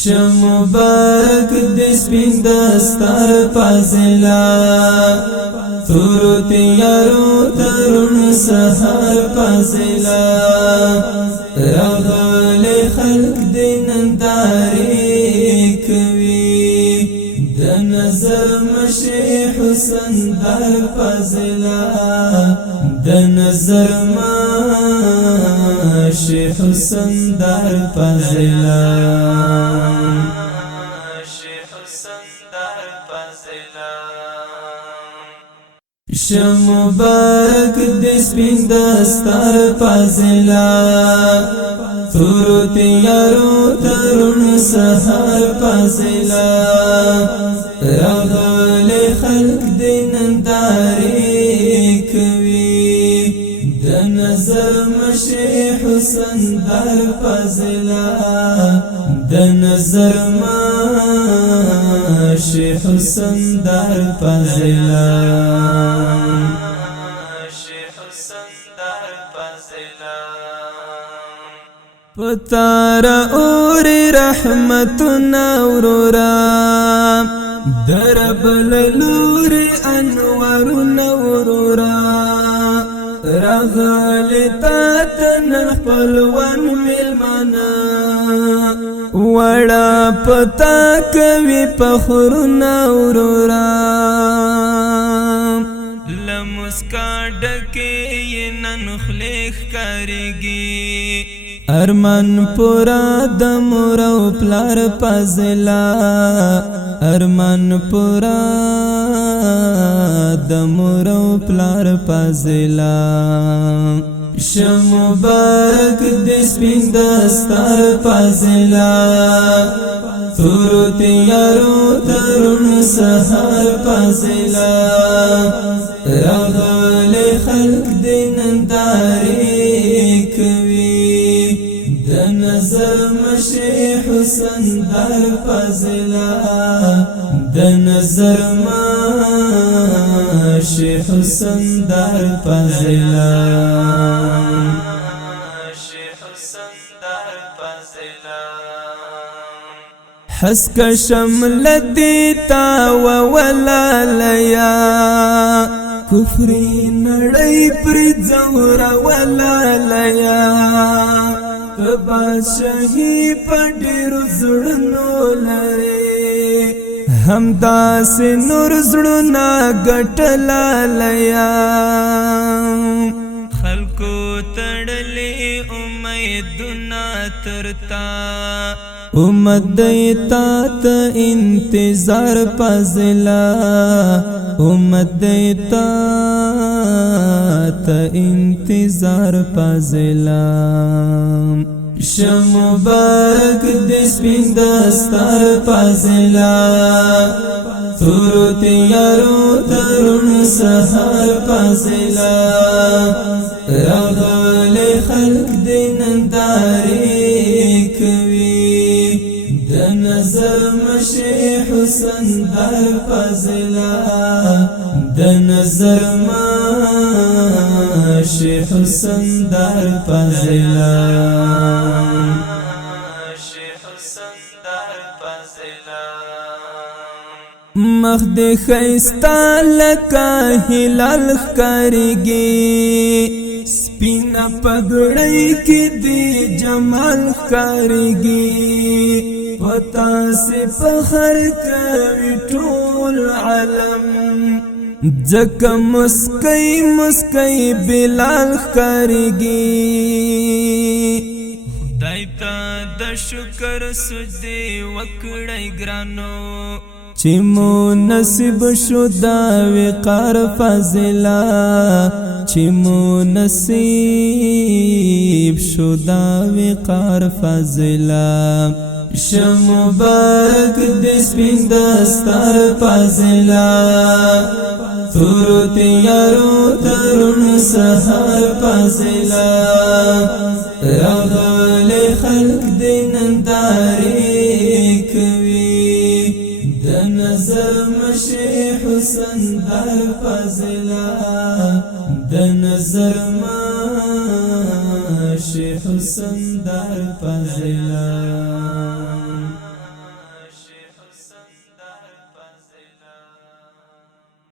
شمبارک د سپین دستار فاضلا تور تیارو ترون سحر فاضلا راغل خلق د ننداري کوي د نظر مشي حسن در فاضلا د نظر مشي حسن در فاضلا شمبارک د سپین دستار فاضلا تور تیارو ترون سحر فاضلا راغل خلق د ننداري کوي د نظر مشي حسن در فاضلا د نظر مشي حسن در فاضلا پتارا اور رحمت نورورا درب للور انوار نورورا رغل تاتن خپلوان ملمانا وڑا پتا کوي پخر نورورا لمسکا ډکه نن خلیخ کارږي ارمان پورا د مور او پلار فاضلا ارمان پورا د مور او پلار فاضلا شمبارک د سپین دستار فاضلا تور تیارو ترون سحر فاضلا راغل خلق د ننداري کوي د نظر مشي حسن در فاضلا د نظر مشي حسن در فاضلا حسک شمل دیتا وولا لیا کفری نڑی پر زورا ولا لیا کبا شہی پڑیر زڑنو لرے ہمدا سے نور زڑنا گٹلا لیا خلقو تڑلی امیدنا ترتا امت دیتا تا انتظار فاضلا امت دیتا تا انتظار فاضلا شمبارک د سپین دستار فاضلا تور تیارو ترون سحر فاضلا راغل خلق د ننداري کوي د نظر مشي حسن در فاضلا د نظر مشي حسن در فاضلا مخ د خیستا لکا هلال ښکارېږي سپینا پګړۍ کې د جمال ښکارېږي پتا سے فخر کوي ټول عالم ځکه مسکی مسکی بلال ښکارېږي خدای ته د شکر سجدې وکړئ ګرانو چې مو نصیب شو دا وقار فاضلا چې مو نصیب شو دا وقار فاضلا شمبارک د سپین دستار فاضلا تور تیارو ترون سحر فاضلا راغل خلق د ننداري کوي د نظر مشي حسن در فاضلا د نظر مشي حسن در فاضلا